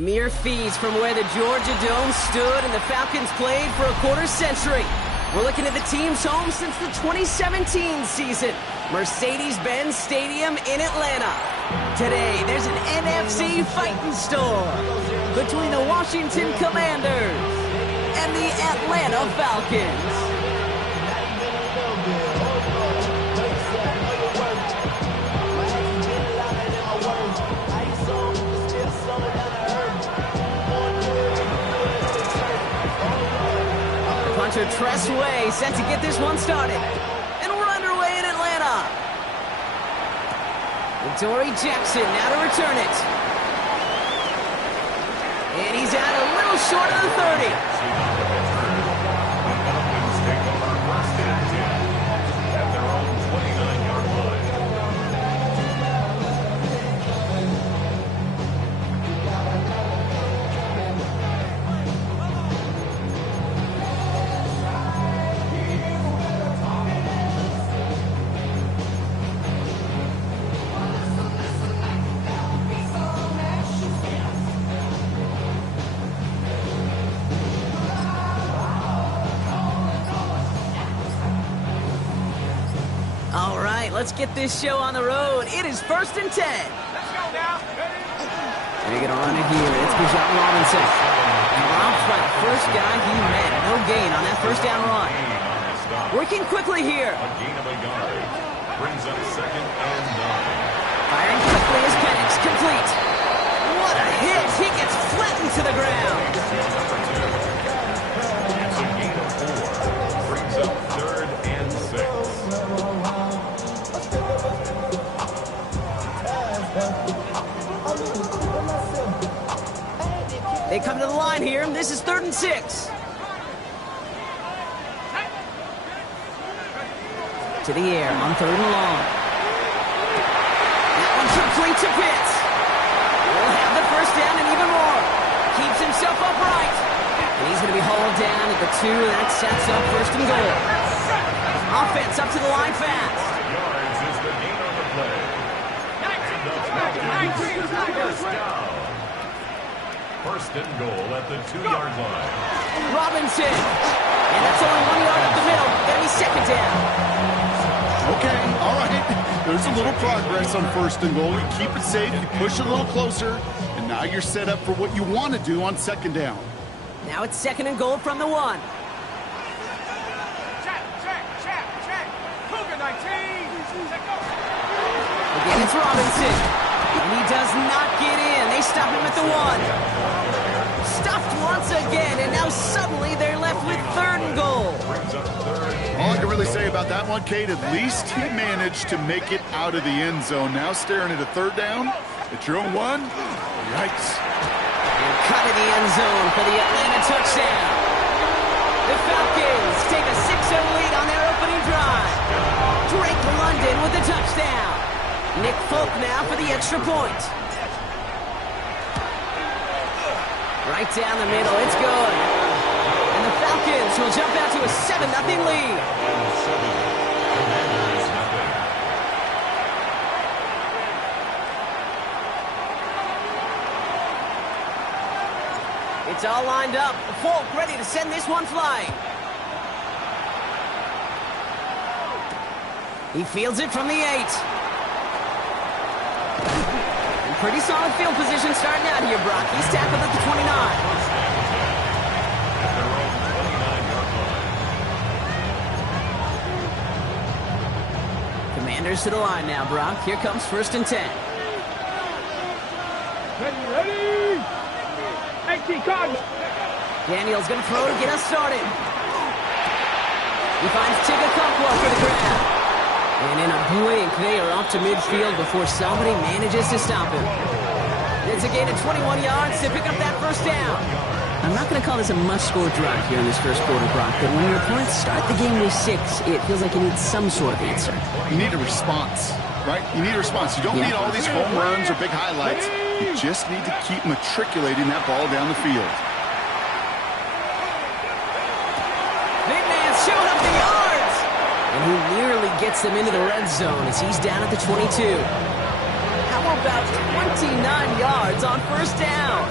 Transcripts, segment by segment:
Mere feet from where the Georgia Dome stood and the Falcons played for a quarter century. We're looking at the team's home since the 2017 season, Mercedes-Benz Stadium in Atlanta. Today, there's an NFC fighting storm between the Washington Commanders and the Atlanta Falcons. Punter Tressway set to get this one started. And we're underway in Atlanta. Dory Jackson now to return it. And he's out a little short of the 30. Let's get this show on the road. It is 1st and 10. Let's go now. They're going to run it here. It's Bijan Robinson. Drops by the first guy he met. No gain on that first down run. Working quickly here. A gain of a yard. Brings up 2nd and 9. Firing quickly as Penix complete. What a hit. He gets flattened to the ground. It's a gain of 4. Brings up 3rd and 6. They come to the line here, and this is 3rd and 6. To the air on 3rd and long. That one's complete to Pitts. Will have the first down and even more. Keeps himself upright. And he's going to be hauled down at the 2, and that sets up 1st and goal. Offense up to the line fast. Yards is the gain on the play. First down. 1st and goal at the 2-yard line. Robinson. And that's only 1 yard up the middle. Gonna be 2nd down. Okay, all right. There's a little progress on 1st and goal. You keep it safe, you push it a little closer, and now you're set up for what you want to do on 2nd down. Now it's 2nd and goal from the 1. Check. Cougar 19. Again, it's Robinson. And he does not get in. They stop him at the 1. Stuffed once again, and now suddenly they're left with 3rd and goal. All I can really say about that one, Kate, at least he managed to make it out of the end zone. Now staring at a 3rd down at your own 1. Yikes. And cut in the end zone for the Atlanta touchdown. The Falcons take a 6-0 lead on their opening drive. Drake London with the touchdown. Nick Folk now for the extra point. Right down the middle, it's good. And the Falcons will jump out to a 7-0 lead. It's all lined up. Folk ready to send this one flying. He fields it from the 8. Pretty solid field position starting out here, Brock. He's tackled at the 29. Commanders to the line now, Brock. Here comes 1st and 10. Ready. 18 cards. Daniel's going to throw to get us started. He finds Tigga Conquo for the grab. And in a blink, they are off to midfield before somebody manages to stop him. It's a gain of 21 yards to pick up that first down. I'm not going to call this a must-score drive here in this first quarter, Brock, but when your opponents start the game with 6, it feels like you need some sort of answer. You need a response, right? You need a response. You don't need all these home runs or big highlights. You just need to keep matriculating that ball down the field. Big man showing up the yards. And he nearly gets them into the red zone as he's down at the 22. How about 29 yards on first down?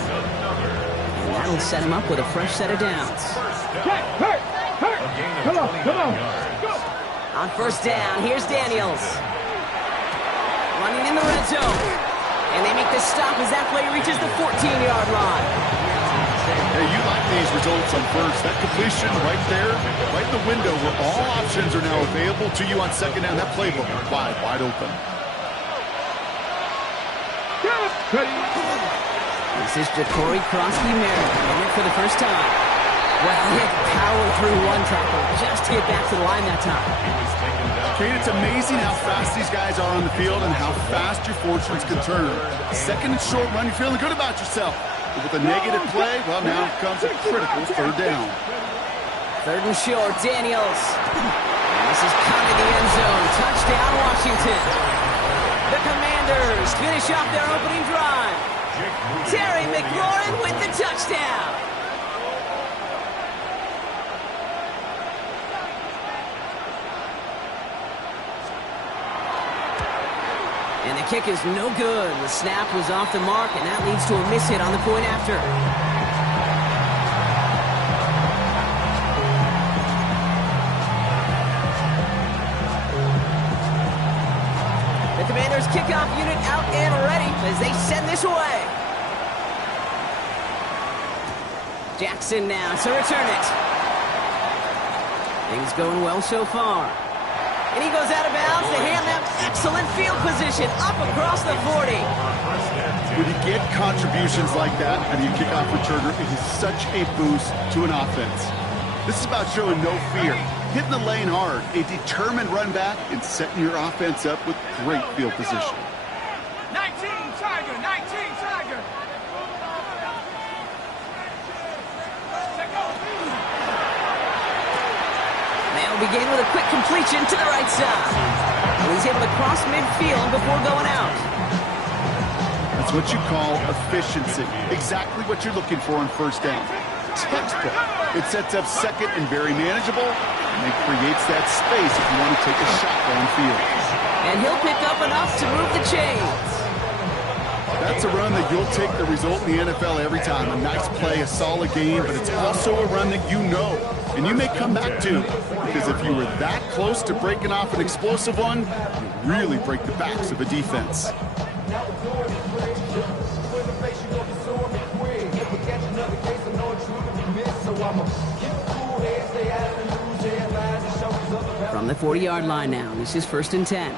that'll set him up with a fresh set of downs. Hey, hey, hey. A gain of Come on, 29 come on. yards. Go. On first down, here's Daniels. Running in the red zone. And they make the stop as that play reaches the 14-yard line. Hey, you like these results on first. That completion right there, right in the window where all options are now available to you on second down. That playbook wide open. Ready. This is Jacory Krosky-Merritt in it for the first time. Well, he had to power through one tackle just to get back to the line that time. He was taken down. Kate, it's amazing how fast these guys are on the field and how fast your fortunes can turn. Second and short run, you're feeling good about yourself. But with a negative play, well, now comes a critical third down. Third and short, Daniels. And this is caught in the end zone. Touchdown, Washington. The Commanders finish off their opening drive. Terry McLaurin with the touchdown. And the kick is no good. The snap was off the mark, and that leads to a miss hit on the point after. The Commanders' kickoff unit out and ready as they send this away. Jackson now to return it. Things going well so far. And he goes out of bounds to hand them excellent field position up across the 40. When you get contributions like that and you kick off returner, it is such a boost to an offense. This is about showing no fear, hitting the lane hard, a determined run back, and setting your offense up with great field position. 19 Tiger, 19 Tiger. They'll begin with a quick completion to the right side. And he's able to cross midfield before going out. That's what you call efficiency. Exactly what you're looking for on first down. Textbook. It sets up second and very manageable, and it creates that space if you want to take a shot downfield. And he'll pick up enough to move the chains. That's a run that you'll take the result in the NFL every time. A nice play, a solid game, but it's also a run that you know, and you may come back to. Because if you were that close to breaking off an explosive one, you really break the backs of a defense. From the 40-yard line now, this is first and 10.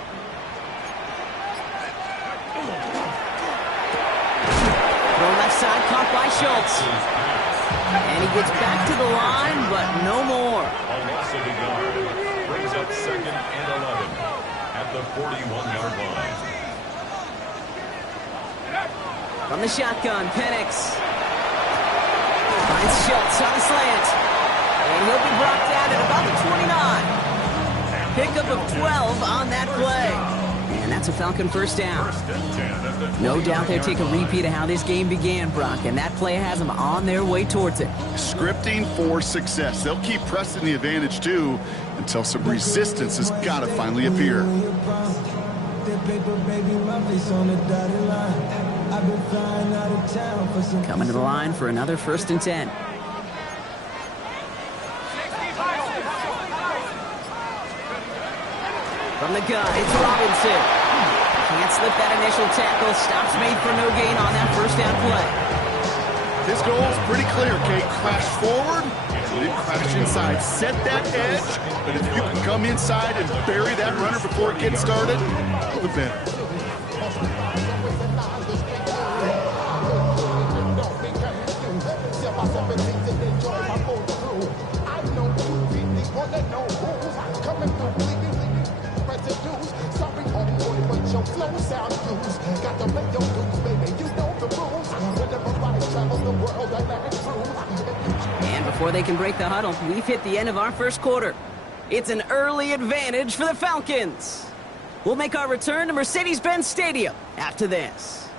Throw left side, caught by Schultz. And he gets back to the line, but no more. A loss of a yard brings up second and 11 at the 41-yard line. From the shotgun, Penix finds Schultz on a slant. And he'll be brought down at about the 29. Pickup of 12 on that play. And that's a Falcon first down. No doubt they'll take a repeat of how this game began, Brock, and that play has them on their way towards it. Scripting for success. They'll keep pressing the advantage, too, until some resistance has got to finally appear. Coming to the line for another first and 10. From the gun, it's Robinson. Can't slip that initial tackle. Stops made for no gain on that first down play. This goal is pretty clear, Kate. Crash forward, and then crash inside. Set that edge, but if you can come inside and bury that runner before it gets started, the better. And before they can break the huddle, we've hit the end of our first quarter. It's an early advantage for the Falcons. We'll make our return to Mercedes-Benz Stadium after this.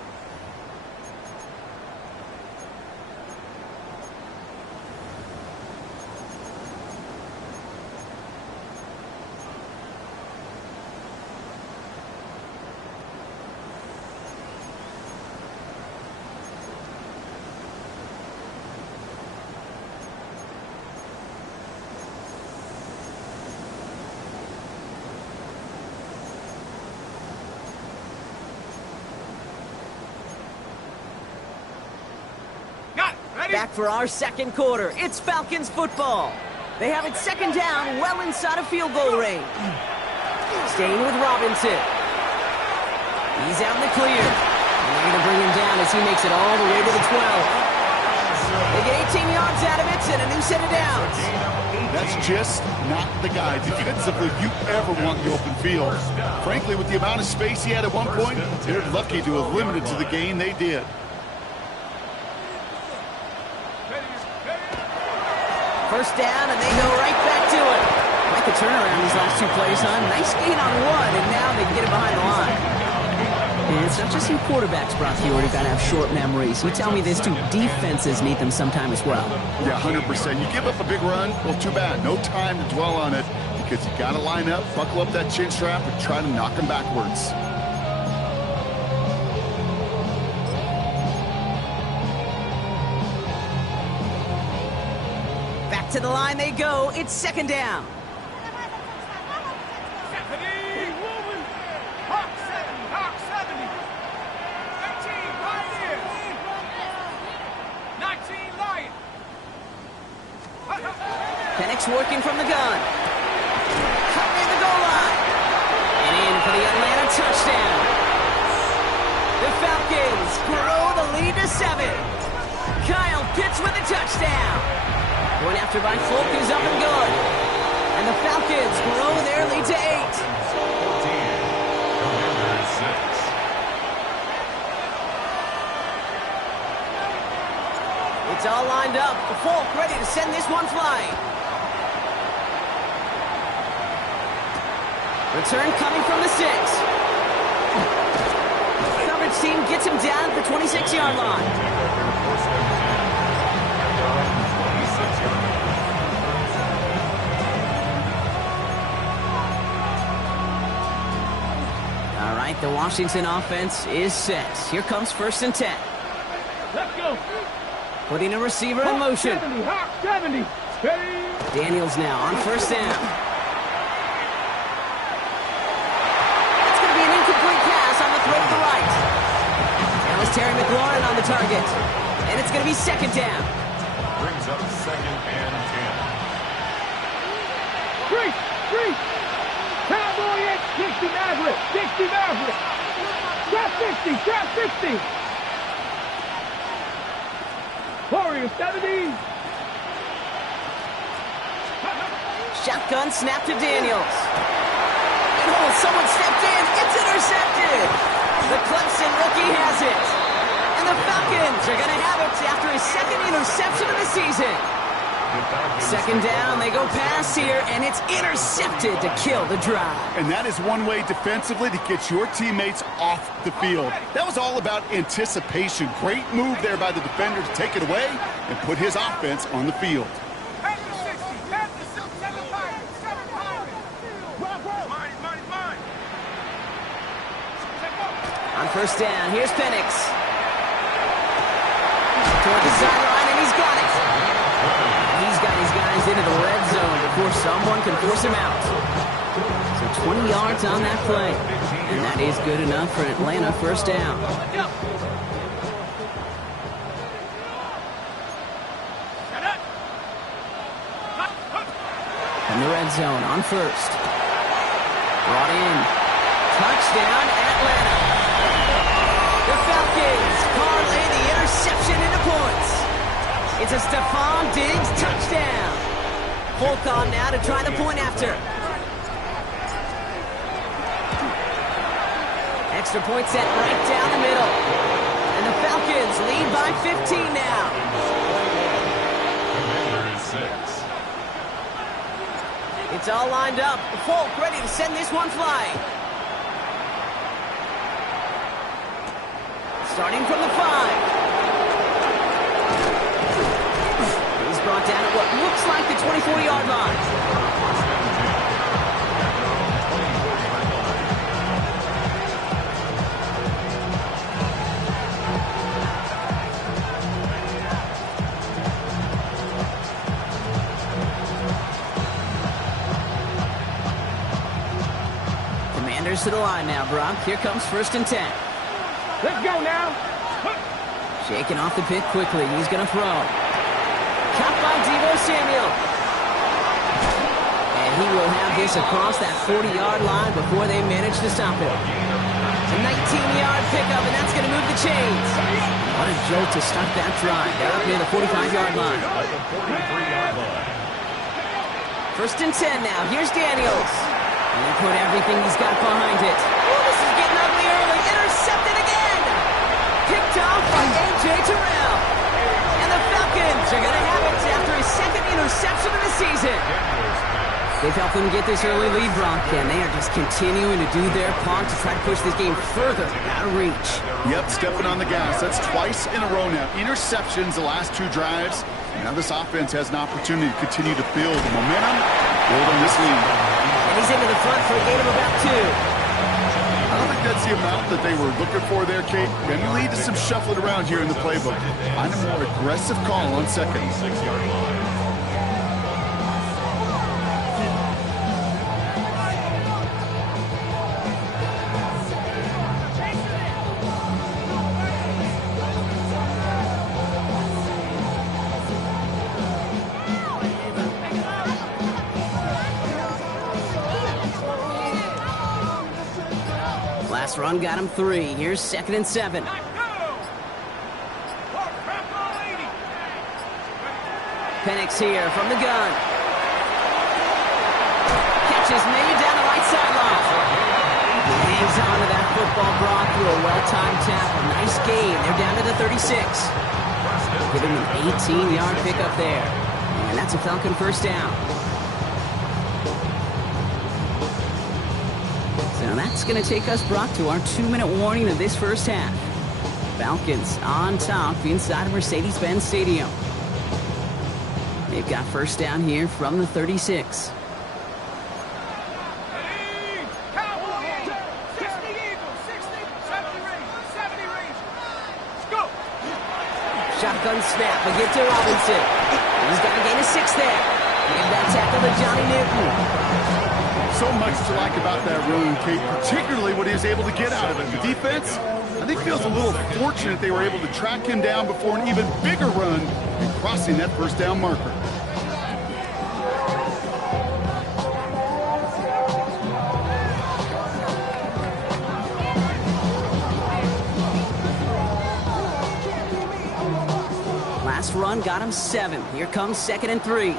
back for our second quarter. It's Falcons football. They have it second down, well inside of field goal range. Staying with Robinson. He's out in the clear. And they're going to bring him down as he makes it all the way to the 12. They get 18 yards out of it and a new set of downs. That's just not the guy defensively you ever want the open field. Frankly, with the amount of space he had at one point, they're lucky to have limited to the gain they did. First down, and they go right back to it. Like a turnaround these last two plays, huh? Nice gain on one, and now they can get it behind the line. And it's not just you quarterbacks, Brock, you already got to have short memories. You tell me this too, defenses need them sometime as well. Yeah, 100%. You give up a big run, well, too bad. No time to dwell on it because you got to line up, buckle up that chin strap, and try to knock them backwards. Back to the line they go. It's second down. Penix working from the gun. Covering the goal line. And in for the Atlanta touchdown. The Falcons grow the lead to 7. Kyle Pitts with a touchdown. Point after by Folk is up and good. And the Falcons grow their lead to 8. 14, it's all lined up. Folk ready to send this one flying. Return coming from the 6. Coverage team gets him down at the 26-yard line. All right, the Washington offense is set. Here comes 1st and 10. Let's go. Putting a receiver in motion. 70, hot 70. Daniels now on 1st down. Terry McLaurin on the target. And it's going to be second down. Brings up 2nd and 10. Three. Cowboy X, 60 Maverick. 60 Maverick. Trap 60. Warrior 70. Shotgun snap to Daniels. And someone stepped in. It's intercepted. The Clemson rookie has it. And the Falcons are going to have it after his 2nd interception of the season. Second down, they go pass here, and it's intercepted to kill the drive. And that is one way defensively to get your teammates off the field. That was all about anticipation. Great move there by the defender to take it away and put his offense on the field. On 1st down, here's Penix. Toward the sideline, and he's got it. He's got his guys into the red zone before someone can force him out. So 20 yards on that play. And that is good enough for Atlanta 1st down. From the red zone on 1st. Brought in. Touchdown, Atlanta. The Falcons parlay the interception into points. It's a Stephon Diggs touchdown. Folk on now to try the point after. Extra point set right down the middle. And the Falcons lead by 15 now. Commander is 6. It's all lined up. Folk ready to send this one flying. Starting from the 5. He's brought down at what looks like the 24-yard line. Commanders to the line now, Brock. Here comes 1st and 10. Let's go now. Shaking off the pick quickly. He's going to throw. Caught by Deebo Samuel. And he will have this across that 40-yard line before they manage to stop him. A 19-yard pickup, and that's going to move the chains. What a jolt to start that drive. They're up near the 45-yard line. At the 43-yard line. First and 10 now. Here's Daniels. And he put everything he's got behind it. Oh, this is getting ugly early. Intercepted again. Picked off by A.J. Terrell. And the Falcons are going to have it after his second interception of the season. They've helped them get this early lead, Brock, and they are just continuing to do their part to try to push this game further out of reach. Yep, stepping on the gas. That's twice in a row now. Interceptions the last two drives. Now this offense has an opportunity to continue to build momentum, build on this lead. And he's into the front for a gain of about 2. I don't think that's the amount that they were looking for there, Kate. Going to lead to some shuffling around here in the playbook. Find a more aggressive call on second. 6-yard line. Last run got him 3. Here's 2nd and 7. Penix here from the gun. Catch is made down the right sideline. He hangs on to that football, Brock, through a well-timed tackle. Nice game. They're down to the 36. Give him an 18-yard pickup there. And that's a Falcon first down. So that's going to take us, Brock, to our 2-minute warning of this first half. Falcons on top inside of Mercedes-Benz Stadium. They've got first down here from the 36. Shotgun snap, we get to Robinson. He's got a gain of 6 there. And that tackle to Johnny Newton. So much to like about that run, Kate, particularly what he was able to get out of it. The defense, I think, feels a little fortunate they were able to track him down before an even bigger run and crossing that first down marker. Last run got him 7. Here comes 2nd and 3.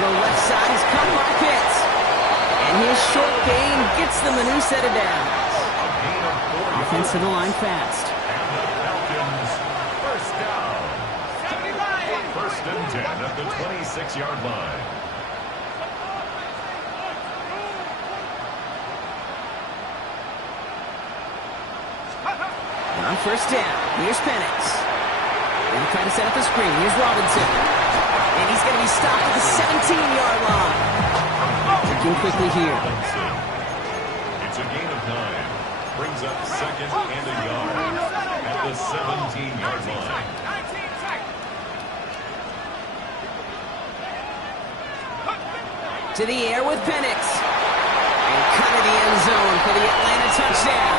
The left side is cut by Pitts. And his short gain gets them a new set of downs. Offense to the line fast. Falcons first down. 1st and 10 at the 26-yard line. On first down, here's Penix. They'll try to set up the screen. Here's Robinson. And he's going to be stopped at the 17-yard line. Working quickly here. It's a gain of 9. Brings up 2nd and a yard at the 17-yard line. To the air with Penix. And cut of the end zone for the Atlanta touchdown.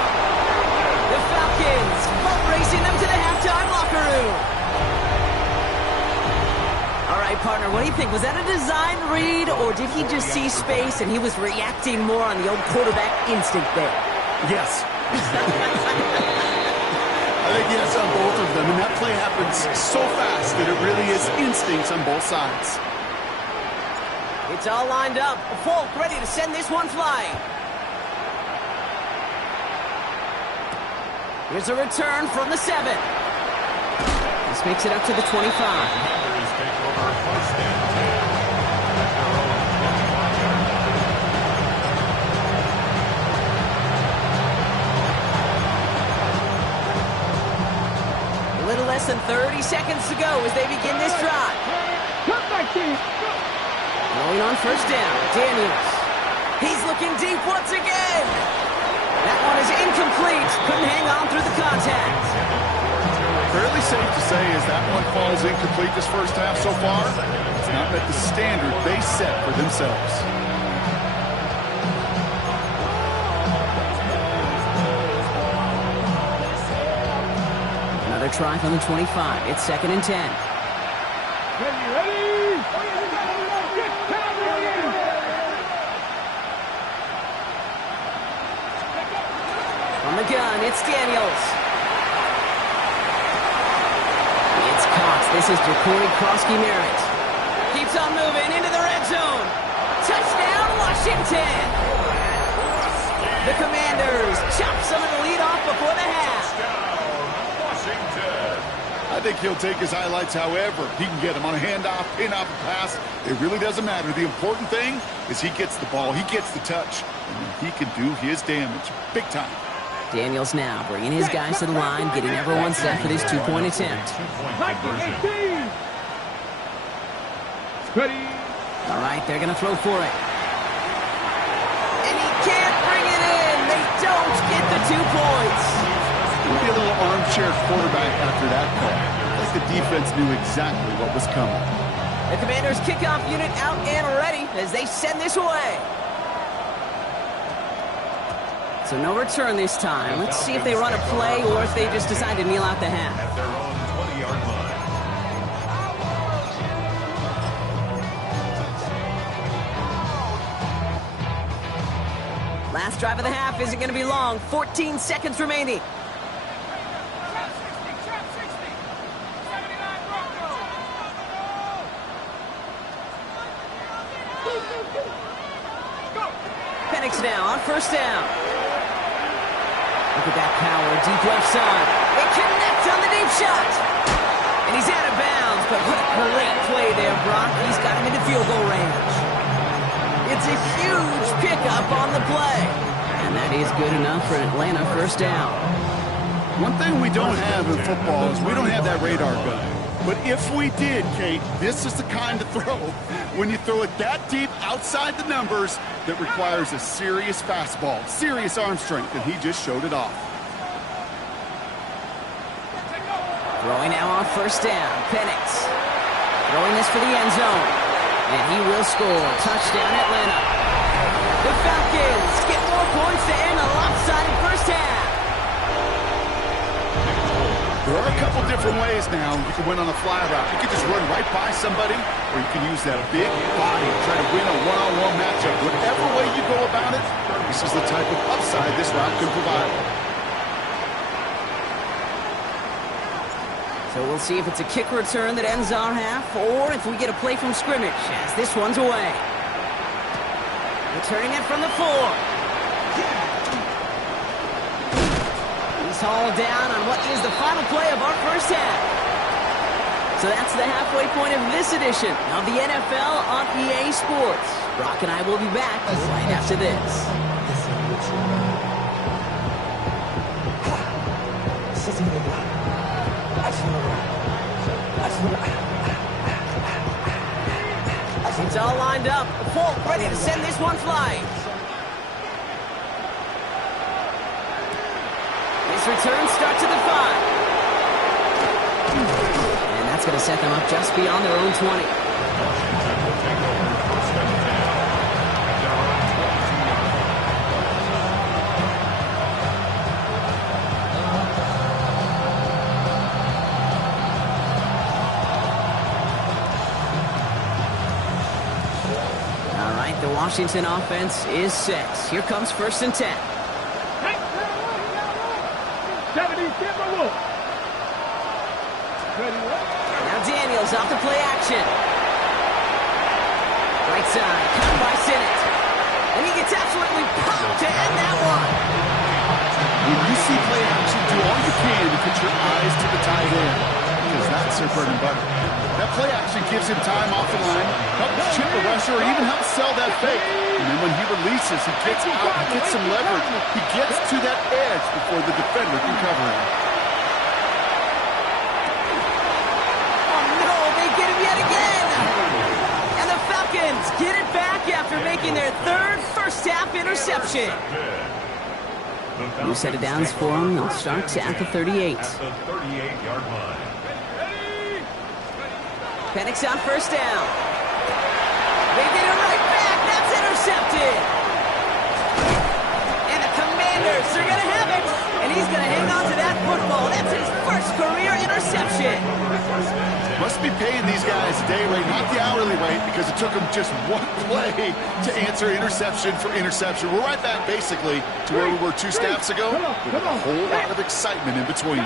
The Falcons boat racing them to the halftime locker room. All right, partner, what do you think? Was that a design read, or did he just see space and he was reacting more on the old quarterback instinct there? Yes. I think yes on both of them, and that play happens so fast that it really is instincts on both sides. It's all lined up. Falk ready to send this one flying. Here's a return from the 7. This makes it up to the 25. Panthers take over 1st and 10. A little less than 30 seconds to go as they begin this drive. Cut back team. Going on first down, Daniels. He's looking deep once again. That one is incomplete. Couldn't hang on through the contact. Fairly safe to say as that one falls incomplete this first half so far, it's not met the standard they set for themselves. their try from the 25. It's 2nd and 10. Ready? Get Cowboys! On the gun, it's Daniels. It's caught. This is Jacory Krosky-Merritt. Keeps on moving into the red zone. Touchdown, Washington! The Commanders chop some of the lead off before the half. I think he'll take his highlights however he can get them on a handoff, pin-off, pass. It really doesn't matter. The important thing is he gets the ball, he gets the touch, and he can do his damage big time. Daniels now bringing his guys to the line, getting everyone set for this two-point attempt. Ready? All right, they're going to throw for it. And he can't bring it in. They don't get the 2 points. Maybe a little armchair quarterback after that call. Like the defense knew exactly what was coming. The Commanders' kickoff unit out and ready as they send this away. So no return this time. Let's see if they run a play or if they just decide to kneel out the half. At their own 20-yard line. Last drive of the half isn't going to be long. 14 seconds remaining. Penix now on 1st down. Look at that power, deep left side. They connect on the deep shot. And he's out of bounds, but what a great play there, Brock. He's got him into field goal range. It's a huge pickup on the play. And that is good enough for Atlanta 1st down. One thing we don't have in football is we don't have that radar gun. But if we did, Kate, this is the kind of throw, when you throw it that deep outside the numbers, that requires a serious fastball, serious arm strength, and he just showed it off. Throwing now on 1st down, Penix. Throwing this for the end zone. And he will score. Touchdown, Atlanta. The Falcons get more points to end a lopsided 1st half. There are a couple different ways now you can win on a fly route. You can just run right by somebody, or you can use that big body and try to win a one-on-one matchup. Whatever way you go about it, this is the type of upside this route can provide. So we'll see if it's a kick return that ends our half, or if we get a play from scrimmage, as this one's away. Returning it from the 4. He's hauled down on what is the final play of our 1st half. So that's the halfway point of this edition of the NFL on EA Sports. Brock and I will be back right after this. It's all lined up. Falk ready to send this one flying. This return starts at the 5. And that's going to set them up just beyond their own 20. All right, the Washington offense is set. Here comes 1st and 10. 70, Timberwolves. Now Daniels off the play action. Right side, cut by Sinnott. And he gets absolutely pumped to end that one. When you see play action, do all you can to put your eyes to the tight end, because that's their bread and butter. That play action gives him time off the line, helps chip a rusher, or even helps sell that fake. And then when he releases, he gets out, he gets some leverage. He gets to that edge before the defender can cover him. Oh no, they get him yet again. And the Falcons get it back after making their 3rd first-half interception. New set of downs for them. They'll start at the 38. At the 38-yard line. Penix on 1st down. They get it right back. That's intercepted. And the Commanders are going to have it. And he's going to hang on to that football. That's his first career interception. must be paying these guys a day rate, not the hourly rate, because it took them just one play to answer interception for interception. We're right back, basically, to where we were 2 snaps ago, with a whole lot of excitement in between.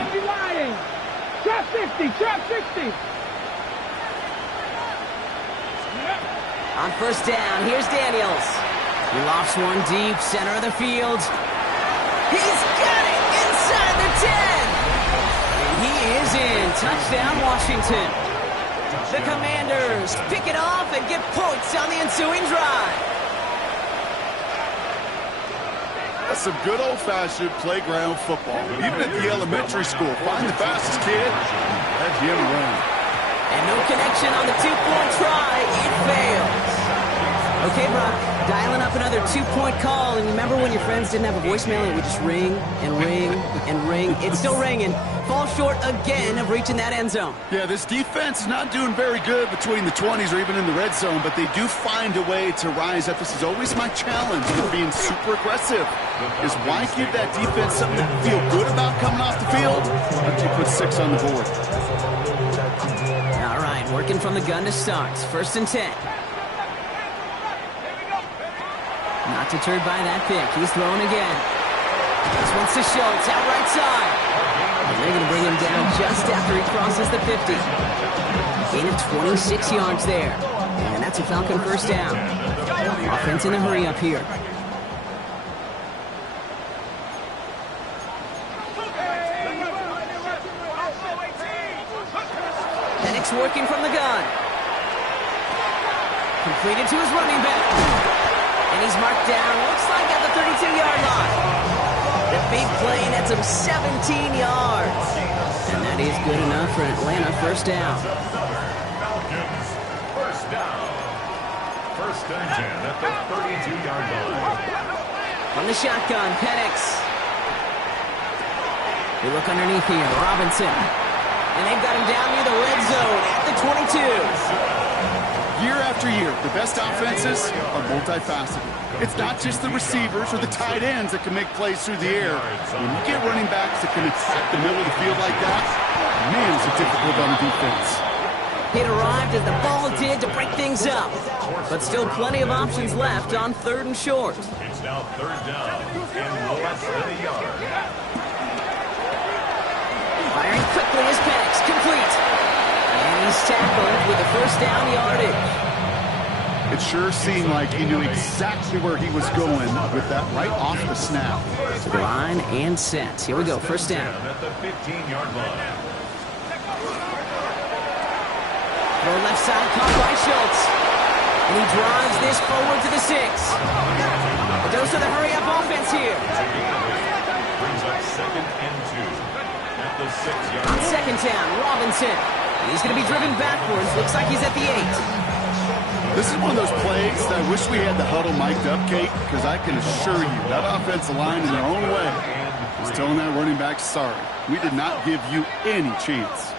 Trap 60, trap 60. On first down, here's Daniels. He lofts one deep, center of the field. He's got it inside the 10. And he is in. Touchdown, Washington. The Commanders pick it off and get points on the ensuing drive. That's some good old-fashioned playground football. Even at the elementary school, find the fastest kid and let him run. And no connection on the 2-point try. It fails. Okay, Brock, dialing up another 2-point call. And remember when your friends didn't have a voicemail and it would just ring and ring and ring? It's still ringing. Fall short again of reaching that end zone. Yeah, this defense is not doing very good between the 20s or even in the red zone, but they do find a way to rise up. This is always my challenge with being super aggressive, is why give that defense something to feel good about coming off the field after you put 6 on the board. All right, working from the gun to start. First and 10. Not deterred by that pick. He's throwing again. This one's to Schultz, out right side. And they're going to bring him down just after he crosses the 50. Gain of 26 yards there. And that's a Falcon first down. Offense in a hurry up here. Penix working from the gun. Completed to his running back. And he's marked down, looks like at the 32-yard line. The big play nets him 17 yards. And that is good enough for Atlanta first down. Falcons, first down. First and 10 at the 32-yard line. From the shotgun, Penix. We look underneath here, Robinson. And they've got him down near the red zone at the 22. Year after year, the best offenses are multifaceted. It's not just the receivers or the tight ends that can make plays through the air. When you get running backs that can attack the middle of the field like that, man, it's difficult on defense. It arrived as the ball did to break things up. But still plenty of options left on 3rd and short. It's now 3rd down and less than a yard. Firing quickly is Penix, complete. And he's tackled with the first down yardage. It sure seemed like he knew exactly where he was going with that right off the snap. To the line and set. Here we go, first down. At the 15-yard line. Throw left side, caught by Schultz. And he drives this forward to the 6. A dose of the hurry-up offense here. Brings up 2nd and 2 at the 6-yard On line. second down, Robinson. He's going to be driven backwards. Looks like he's at the 8. This is one of those plays that I wish we had the huddle mic'd up, Kate, because I can assure you that offensive line in their own way is telling that running back, sorry, we did not give you any chance.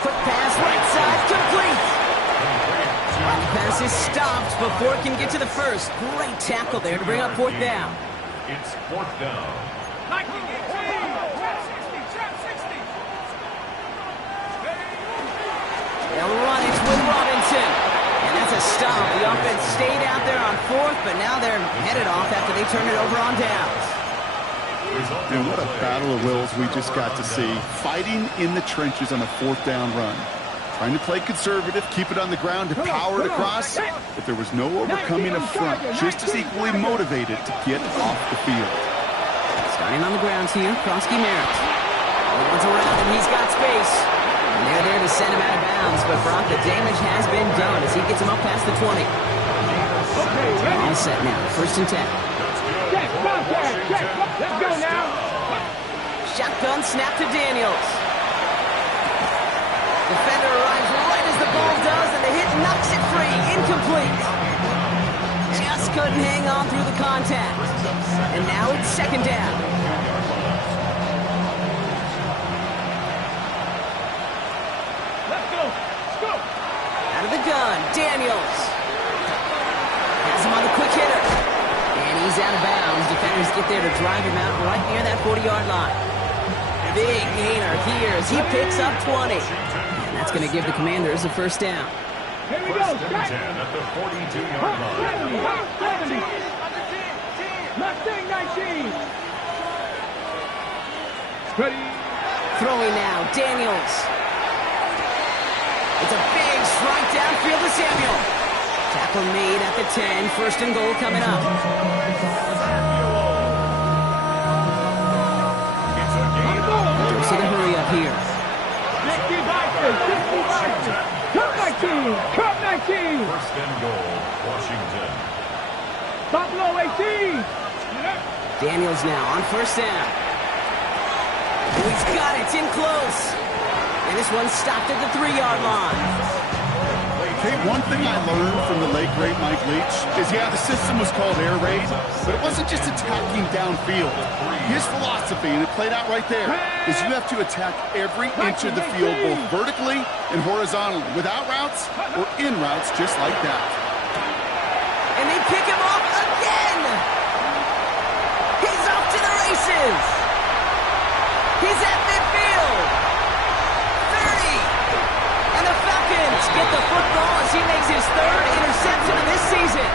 Quick pass, right side, complete. The pass is stopped before it can get to the first. Great tackle there to bring up 4th down. It's 4th down. They'll run it with Robinson. And that's a stop. The offense stayed out there on 4th, but now they're headed off after they turn it over on downs. And what a battle of wills we just got to see. Fighting in the trenches on a 4th down run. Trying to play conservative, keep it on the ground to power it across, but there was no overcoming up front. Just as equally motivated to get off the field. Starting on the ground here, Kronsky Merritt. Runs around and he's got space. And they're there to send him out of bounds, but Brock, the damage has been done as he gets him up past the 20. All set now, first and 10. Check, contact, check. Let's go now. Shotgun snap to Daniels. Defender arrives right as the ball does, and the hit knocks it free. Incomplete. Just couldn't hang on through the contact. And now it's second down. Out of the gun, Daniels. Has him on on the quick hitter. And he's out of bounds. Defenders get there to drive him out right near that 40-yard line. Big gainer here as he picks up 20. And that's going to give the Commanders a first down. Here we go. First and 10 at the 42-yard line. Mustang 19. Ready. Throwing now, Daniels. It's a big strike downfield to Samuel. Tackle made at the 10. First and goal coming up. Dose of the hurry up here. 55. Cup 19. Cup 19. First and goal, Washington. Buffalo 18. Daniels now on first down. Oh, he's got it. It's in close. And this one stopped at the 3-yard line. Hey, one thing I learned from the late, great Mike Leach is, yeah, the system was called air raid, but it wasn't just attacking downfield. His philosophy, and it played out right there, is you have to attack every inch of the field, both vertically and horizontally, without routes or in routes, just like that. And they pick him off again. He's off to the races. He's at midfield. 30. And the Falcons get the football as he makes his 3rd interception of this season.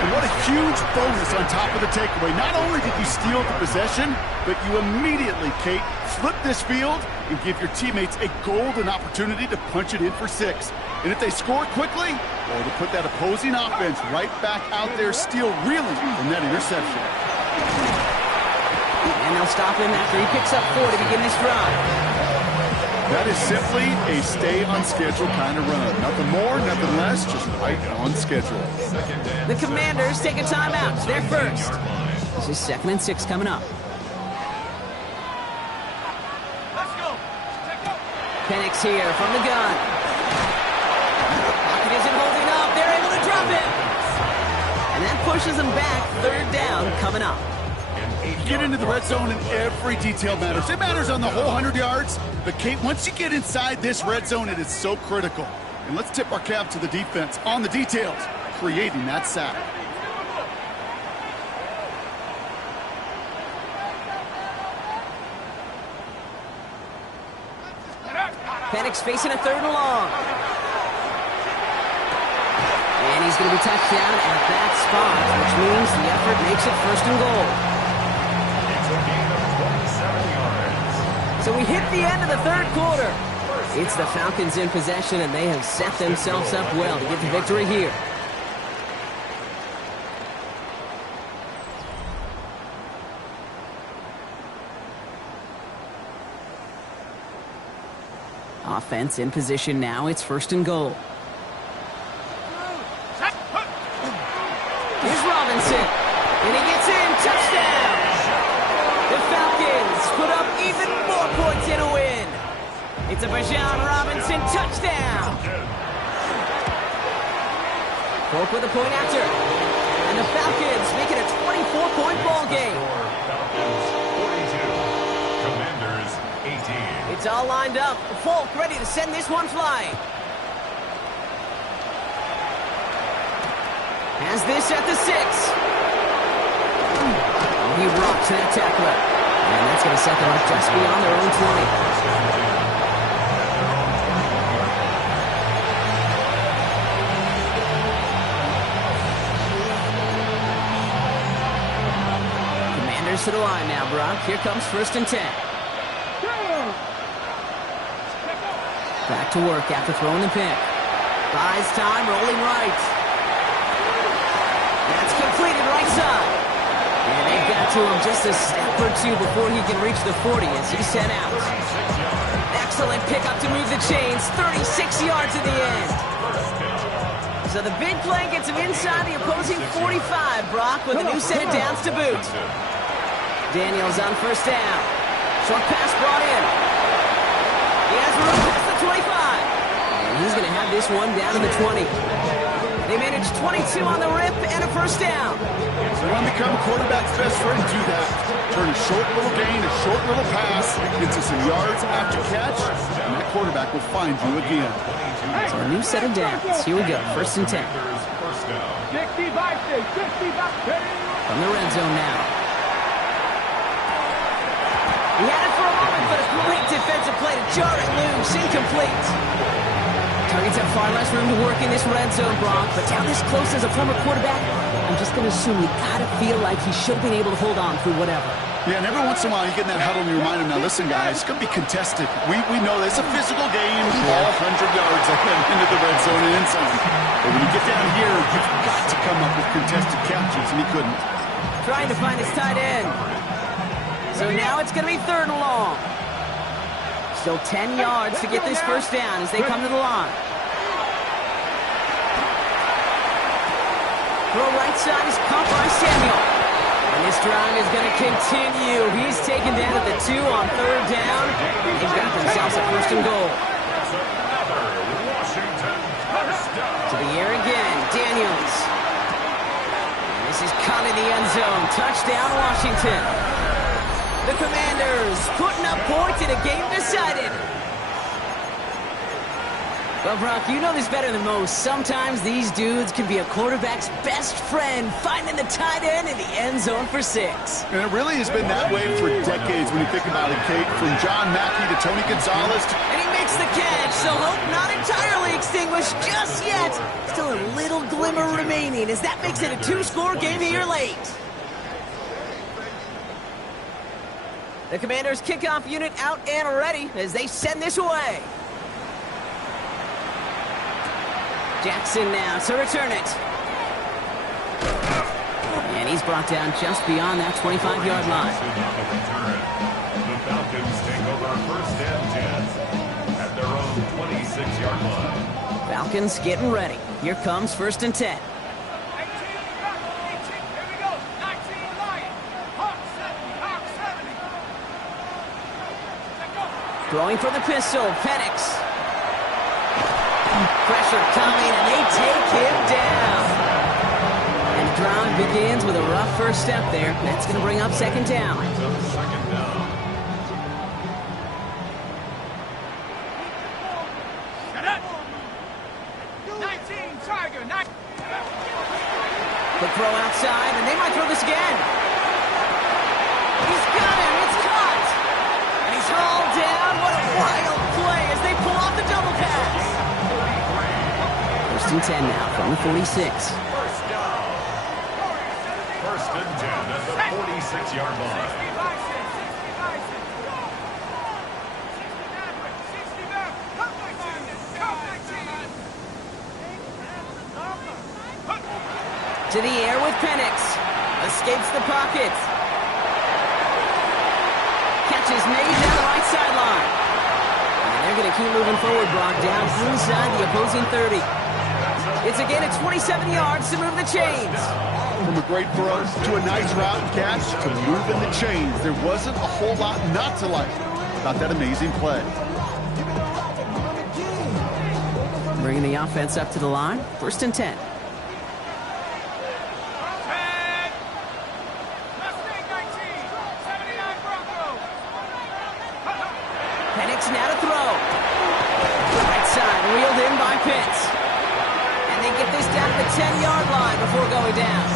And what a huge bonus on top of the takeaway. Not only did you steal the possession, but you immediately, Kate, flip this field and give your teammates a golden opportunity to punch it in for 6. And if they score quickly, well, to put that opposing offense right back out there, still reeling from that interception. And they'll stop him after he picks up 4 to begin this drive. That is simply a stay on schedule kind of run. Nothing more, nothing less, just right on schedule. The Commanders take a timeout. It's their first. This is 2nd and 6 coming up. Let's go. Penix here from the gun. Pocket isn't holding up. They're able to drop him. And that pushes them back. 3rd down coming up. Get into the red zone and every detail matters. It matters on the whole 100 yards. But, Kate, once you get inside this red zone, it is so critical. And let's tip our cap to the defense on the details, creating that sack. Penix facing a 3rd and long. And he's going to be touched down at that spot, which means the effort makes it 1st and goal. So we hit the end of the 3rd quarter. It's the Falcons in possession, and they have set themselves up well to get the victory here. Offense in position now. It's 1st and goal. Here's Robinson. And he gets in. Touchdown! The Falcons put up even more points in a win. It's a Bijan Robinson touchdown. Polk with a point after. And the Falcons make it a 24-point ball game. Falcons 42, Commanders 18. It's all lined up. Polk ready to send this one flying. Has this at the 6. He rocks that tackler. And that's going to set them up just beyond their own 20. Commanders to the line now, Brock. Here comes 1st and 10. Back to work after throwing the pick. Buys time, rolling right. That's completed right side. And they got to him just a step or 2 before he can reach the 40 as he's sent out. Excellent pickup to move the chains. 36 yards at the end. So the big play gets him inside the opposing 45, Brock, with a new set of downs to boot. Daniels on 1st down. Short pass brought in. He has room past the 25. And he's going to have this one down to the 20. They managed 22 on the rip and a 1st down. So you want to become a quarterback's best friend, do that. Turn a short little gain, a short little pass into some yards after catch, and that quarterback will find you again. So a new set of downs. Here we go. 1st and 10. 60 by 6, 60 by 10. From the red zone now. He had it for a moment, but a great defensive play to jar it loose. Incomplete. Targets have far less room to work in this red zone, Brock, but down this close as a former quarterback, I'm just going to assume you got to feel like he should have been able to hold on through whatever. Yeah, and every once in a while you get in that huddle and you remind him, now listen, guys, it's going to be contested. We know that it's a physical game, all 100 yards ahead into the red zone and end zone. But when you get down here, you've got to come up with contested catches, and he couldn't. Trying to find his tight end. So now it's going to be 3rd and long. Still 10 yards to get this first down as they come to the line. Throw right side is caught by Samuel. And this drive is going to continue. He's taken down at the 2 on 3rd down. They've got themselves a 1st and goal. To the air again, Daniels. And this is caught in the end zone. Touchdown, Washington. The Commanders putting up points in a game decided. Well, Brock, you know this better than most. Sometimes these dudes can be a quarterback's best friend, finding the tight end in the end zone for 6. And it really has been that way for decades when you think about it, Kate. From John Mackey to Tony Gonzalez. And he makes the catch, so hope not entirely extinguished just yet. Still a little glimmer remaining as that makes it a 2-score game here late. The Commanders' kickoff unit out and ready as they send this away. Jackson now to return it. And he's brought down just beyond that 25-yard line. The Falcons take over 1st and 10 at their own 26-yard line. Falcons getting ready. Here comes 1st and 10. Throwing for the pistol, Penix. Pressure coming, and they take him down. And the drive begins with a rough first step there. That's going to bring up 2nd down. Quick throw outside, and they might throw this again. He's got him. It's caught. And he's hauled down. What a wild play as they pull off the double pass. 1st and 10 now from the 46. 1st and 10 at the 46-yard line. To the air with Penix. Escapes the pocket. Catch is made down the right sideline. And they're going to keep moving forward, Brock, down inside the opposing 30. It's again at 27 yards to move the chains. From a great throw to a nice route and catch to moving the chains. There wasn't a whole lot not to like about that amazing play. Bringing the offense up to the line. 1st and 10. Penix now to throw. Right side, reeled in by Pitts. And they get this down to the 10-yard line before going down.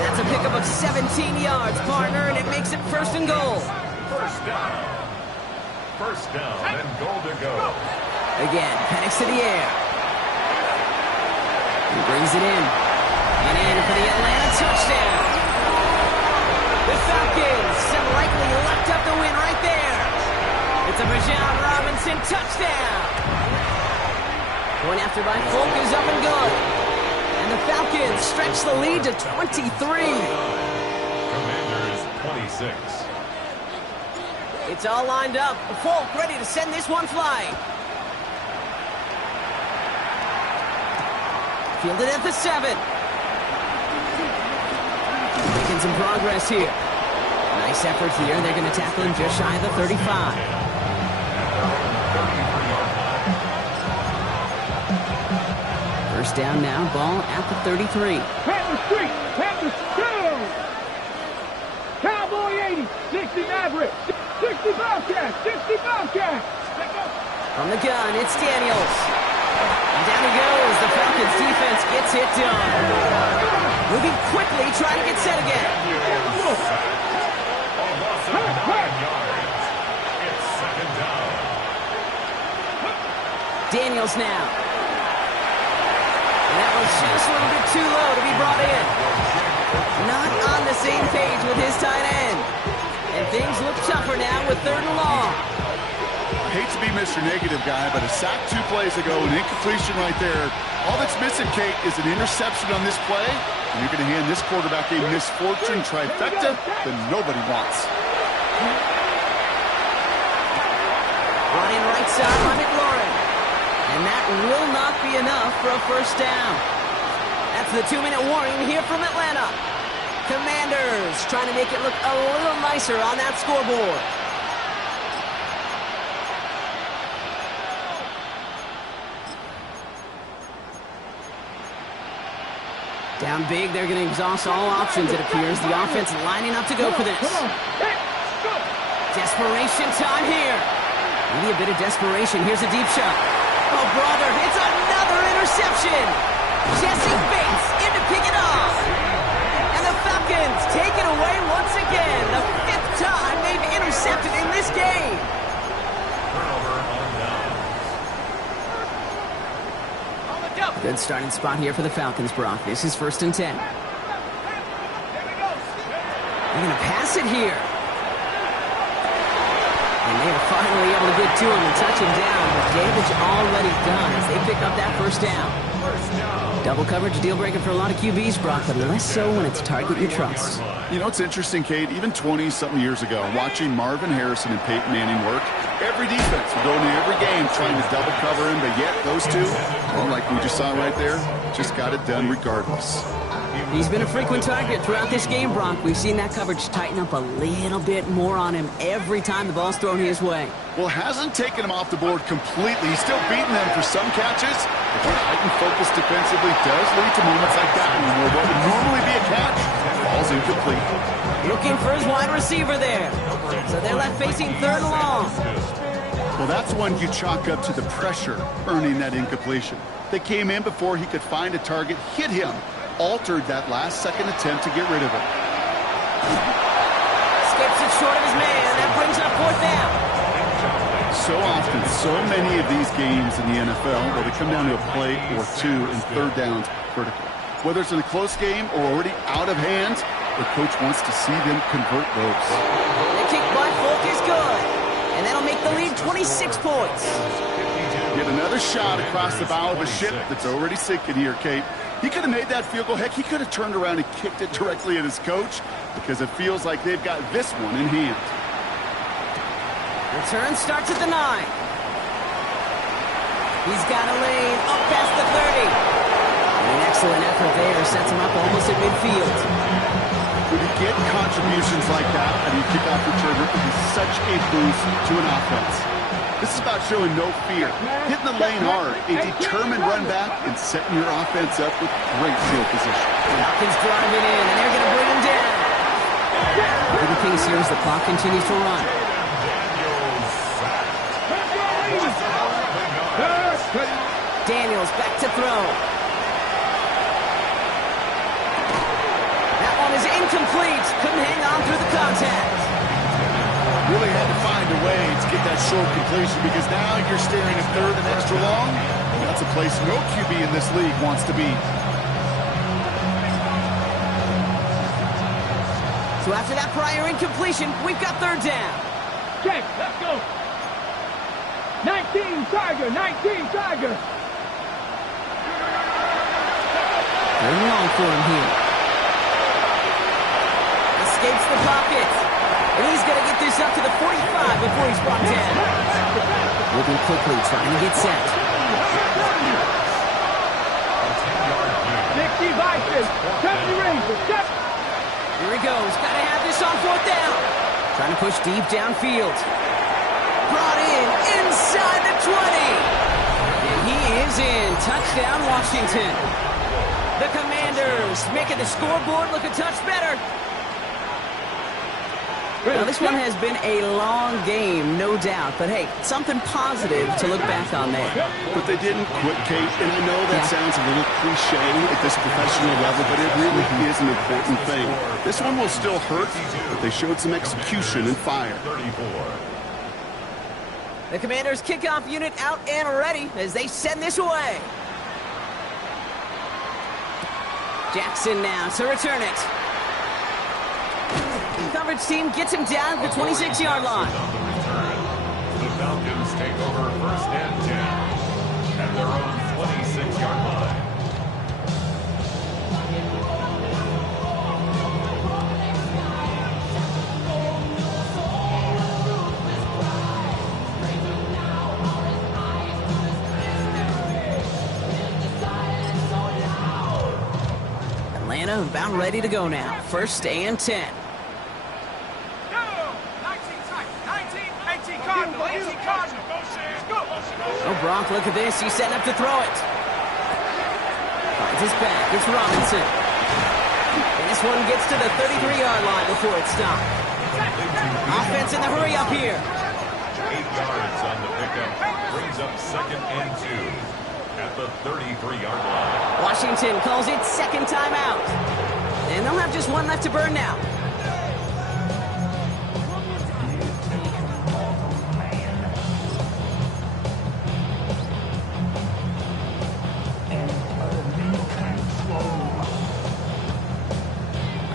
That's a pickup of 17 yards, partner, and it makes it 1st and goal. 1st down. 1st down and goal to go. Again, Penix to the air. He brings it in. And in for the Atlanta touchdown. The Falcons have likely left up the win right there. It's a Bijan Robinson touchdown. Going after by Folk is up and good. And the Falcons stretch the lead to 23. Commanders 26. It's all lined up. Folk ready to send this one flying. Fielded at the 7. Making some progress here. Nice effort here. They're going to tackle him just shy of the 35. First down now, ball at the 33. Panthers 3, Panthers 2. Cowboy 80, 60 Maverick, 60 Bobcats, 60 Bobcats. From the gun, it's Daniels. And down he goes. The Falcons defense gets it done. Moving quickly, trying to get set again. It's second down. Daniels now. And that was just a little bit too low to be brought in. Not on the same page with his tight end. And things look tougher now with 3rd and long. I hate to be Mr. Negative guy, but a sack 2 plays ago, an incompletion right there. All that's missing, Kate, is an interception on this play. And you're going to hand this quarterback a misfortune trifecta that nobody wants. Running right side by McLaurin. And that will not be enough for a first down. That's the 2-minute warning here from Atlanta. Commanders trying to make it look a little nicer on that scoreboard. Down big, they're going to exhaust all options, it appears. The offense lining up to go for this. Desperation time here. Maybe a bit of desperation. Here's a deep shot. Oh, brother, it's another interception. Jesse Bates in to pick it off. And the Falcons take it away once again. The 5th time they've intercepted in this game. Turnover on downs. Good starting spot here for the Falcons, Brock. This is 1st and 10. They're going to pass it here. And they are finally able to get to him and touch him down. But damage already done as they pick up that 1st down. Double coverage, deal breaker for a lot of QBs, Brock, but less so when it's a target you trust. You know, it's interesting, Kate, even 20-something years ago, watching Marvin Harrison and Peyton Manning work, every defense would go into every game trying to double cover him, but yet those two, well, like we just saw right there, just got it done regardless. He's been a frequent target throughout this game, Brock. We've seen that coverage tighten up a little bit more on him every time the ball's thrown his way. Well, hasn't taken him off the board completely. He's still beating them for some catches. But the heightened focus defensively does lead to moments like that one where what would normally be a catch falls incomplete. Looking for his wide receiver there. So they're left facing 3rd and long. Well, that's one you chalk up to the pressure earning that incompletion. They came in before he could find a target, hit him, altered that last-second attempt to get rid of it. Skips it short of his man. That brings up 4th down. So often, so many of these games in the NFL where they come down to a play or 2 and 3rd downs critical. Whether it's in a close game or already out of hand, the coach wants to see them convert those. The kick by Folk is good. And that'll make the lead 26 points. Get another shot across the bow of a ship that's already sinking here, Kate. He could have made that field goal. Heck, he could have turned around and kicked it directly at his coach because it feels like they've got this one in hand. Return starts at the 9. He's got a lane up past the 30. And an excellent effort there sets him up almost at midfield. When you get contributions like that on your kickoff returner, it is such a boost to an offense. This is about showing no fear, hitting the lane hard, a determined run back, and setting your offense up with great field position. Falcons driving in, and they're going to bring him down. Look at the pace here as the clock continues to run. Daniels back to throw. That one is incomplete. Couldn't hang on through the contact. Really had to find a way to get that short completion because now you're staring at 3rd and extra long. That's a place no QB in this league wants to be. So after that prior incompletion, we've got 3rd down. Check, let's go. 19 Tiger, 19 Tiger. 3rd and long for him here. Escapes the pocket. And he's going to get this up to the 45 before he's brought down. Moving quickly, trying to get set. 60 Vikings, 70 Rangers, Here he goes. Got to have this on 4th down. Trying to push deep downfield. Brought in inside the 20. And he is in. Touchdown, Washington. The Commanders making the scoreboard look a touch better. Well, this one has been a long game, no doubt. But, hey, something positive to look back on there. But they didn't quit, Kate. And I know that sounds a little cliche at this professional level, but it really is an important thing. This one will still hurt, but they showed some execution and fire. The Commanders' kickoff unit out and ready as they send this away. Jackson now to return it. The coverage team gets him down at the 26-yard line. The Falcons take over 1st and 10 at their own 26-yard line. Atlanta about ready to go now. 1st and 10. Oh, Brock, look at this. He's setting up to throw it. Finds his back. It's Robinson. And this one gets to the 33-yard line before it's stopped. Offense in the hurry up here. 8 yards on the pickup. Brings up 2nd and 2 at the 33-yard line. Washington calls it second timeout. And they'll have just one left to burn now.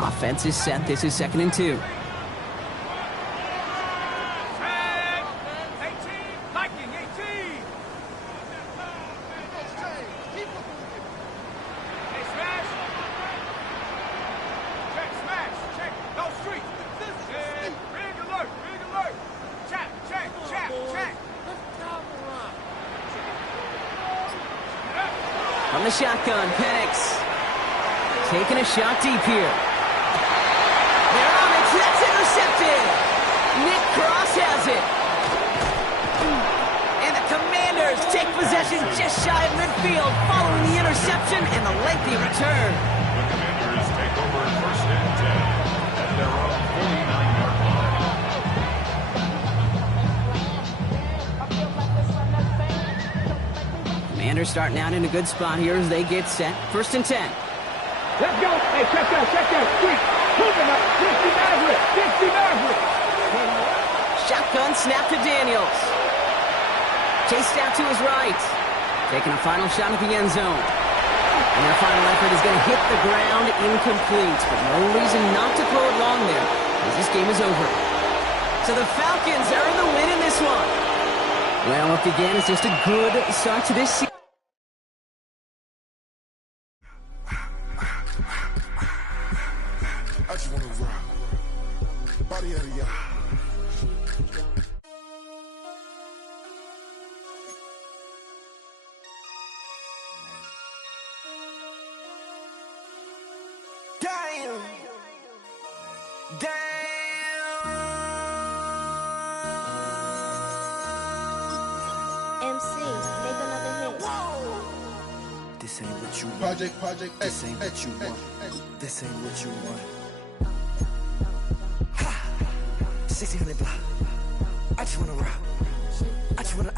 Offense is set. This is 2nd and 2. From the shotgun, Penix taking a shot deep here. They're on it. That's intercepted. Nick Cross has it. And the Commanders take possession just shy of midfield following the interception and the lengthy return. The Commanders take over 1st and 10 at their own 49-yard line. Commanders starting out in a good spot here as they get set. 1st and 10. Let's go. Hey, check that street. Moving up. 60 Maverick. 60 Maverick. Shotgun snap to Daniels. Chased out to his right. Taking a final shot at the end zone. And their final effort is going to hit the ground incomplete. But no reason not to throw it long there, as this game is over. So the Falcons earn the win in this one. Well, once again, it's just a good start to this season. I just want to rock. Body out of y'all. Damn. MC, make another hit. This ain't what you want. Project, This ain't what you want. This ain't what you want. 1600 block. I just wanna rock. I just wanna.